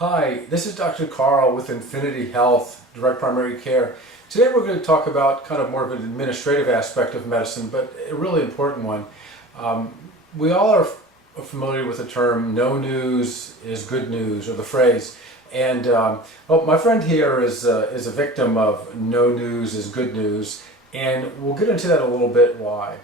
Hi, this is Dr. Carl with Infinity Health, Direct Primary Care. Today we're going to talk about kind of more of an administrative aspect of medicine, but a really important one. We all are familiar with the term, no news is good news, or the phrase. And well, my friend here is a victim of no news is good news, and we'll get into that a little bit why.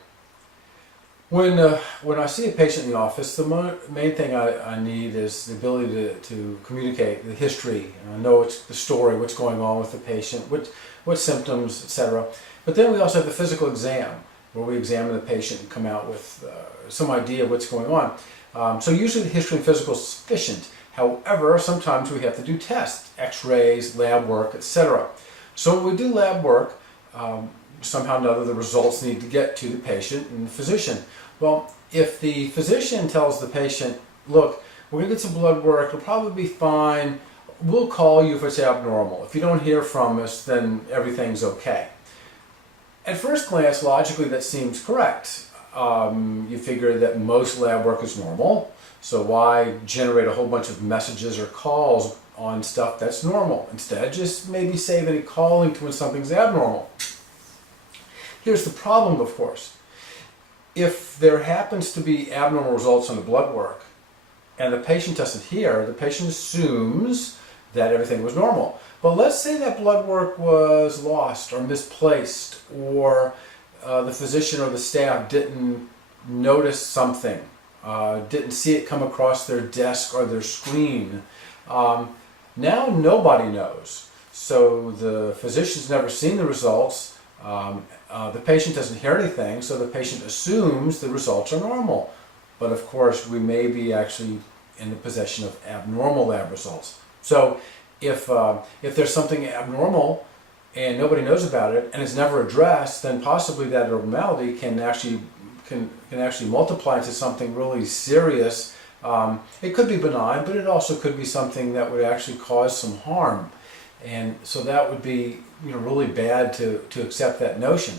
When I see a patient in the office, the main thing I need is the ability to communicate the history, know the story, what's going on with the patient, what symptoms, etc. But then we also have the physical exam, where we examine the patient and come out with some idea of what's going on. So usually the history and physical is sufficient. However, sometimes we have to do tests, x-rays, lab work, etc. So when we do lab work, somehow or another the results need to get to the patient and the physician. Well, if the physician tells the patient, look, we're going to get some blood work, it'll probably be fine, we'll call you if it's abnormal. If you don't hear from us, then everything's okay. At first glance, logically, that seems correct. You figure that most lab work is normal, so why generate a whole bunch of messages or calls on stuff that's normal? Instead, just maybe save any calling to when something's abnormal. Here's the problem, of course. If there happens to be abnormal results on the blood work and the patient doesn't hear, the patient assumes that everything was normal. But let's say that blood work was lost or misplaced, or the physician or the staff didn't notice something, didn't see it come across their desk or their screen. Now nobody knows. So the physician's never seen the results. The patient doesn't hear anything, so the patient assumes the results are normal. But of course, we may be actually in the possession of abnormal lab results. So if there's something abnormal and nobody knows about it and it's never addressed, then possibly that abnormality can actually multiply into something really serious. It could be benign, but it also could be something that would actually cause some harm. And so that would be really bad to accept that notion.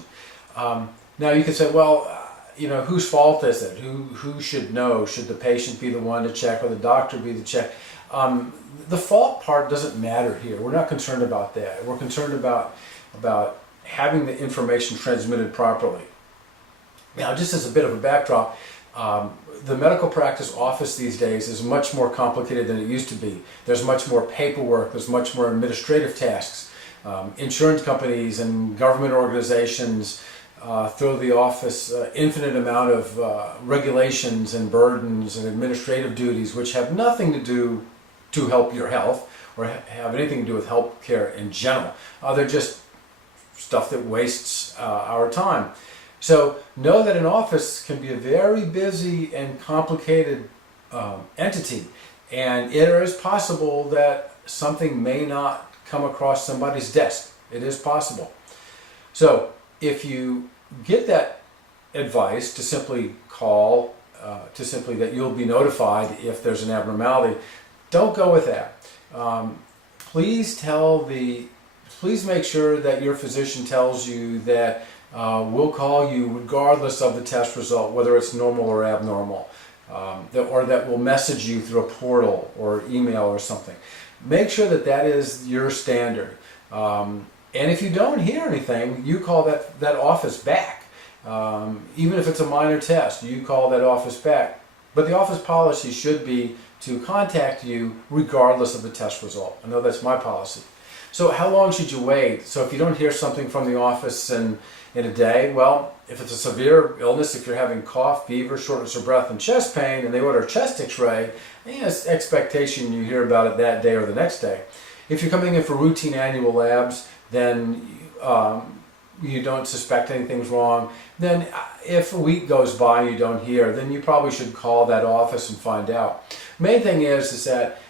Now you could say, well, whose fault is it? Who should know? Should the patient be the one to check or the doctor be the check? The fault part doesn't matter here. We're not concerned about that. We're concerned about having the information transmitted properly. Now, just as a bit of a backdrop, the medical practice office these days is much more complicated than it used to be. There's much more paperwork, there's much more administrative tasks. Insurance companies and government organizations throw the office infinite amount of regulations and burdens and administrative duties which have nothing to do to help your health or have anything to do with health care in general. They're just stuff that wastes our time. So know that an office can be a very busy and complicated entity, and it is possible that something may not come across somebody's desk. It is possible. So if you get that advice to simply call, that you'll be notified if there's an abnormality, don't go with that. Please make sure that your physician tells you that we'll call you regardless of the test result, whether it's normal or abnormal, or that we'll message you through a portal or email or something. Make sure that is your standard. And if you don't hear anything, you call that office back. Even if it's a minor test, you call that office back. But the office policy should be to contact you regardless of the test result. I know that's my policy. So how long should you wait? So if you don't hear something from the office in a day, well, if it's a severe illness, if you're having cough, fever, shortness of breath, and chest pain, and they order a chest x-ray, it's expectation you hear about it that day or the next day. If you're coming in for routine annual labs, then you don't suspect anything's wrong. Then if a week goes by and you don't hear, then you probably should call that office and find out. Main thing is that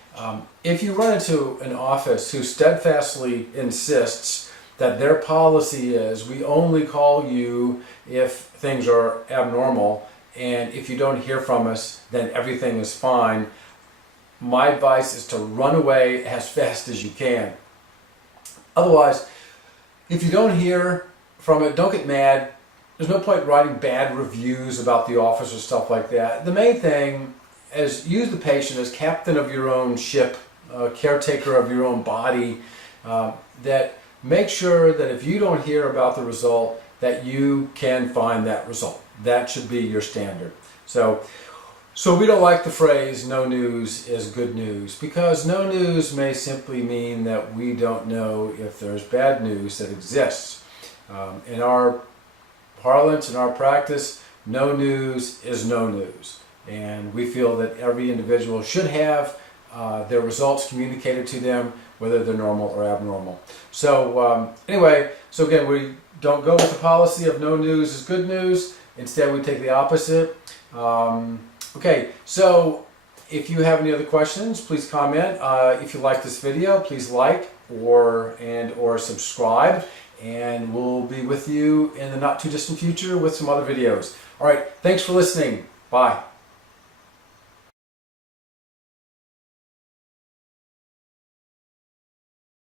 if you run into an office who steadfastly insists that their policy is we only call you if things are abnormal, and if you don't hear from us, then everything is fine, my advice is to run away as fast as you can. Otherwise, if you don't hear from it, don't get mad. There's no point writing bad reviews about the office or stuff like that. The main thing is use the patient as captain of your own ship, caretaker of your own body, that make sure that if you don't hear about the result, that you can find that result. That should be your standard. So we don't like the phrase "no news is good news," because no news may simply mean that we don't know if there's bad news that exists. In our parlance, in our practice, no news is no news. And we feel that every individual should have their results communicated to them, whether they're normal or abnormal. So anyway, so again, we don't go with the policy of no news is good news. Instead, we take the opposite. Okay, so if you have any other questions, please comment. If you like this video, please like or subscribe, and we'll be with you in the not too distant future with some other videos. All right, thanks for listening. Bye.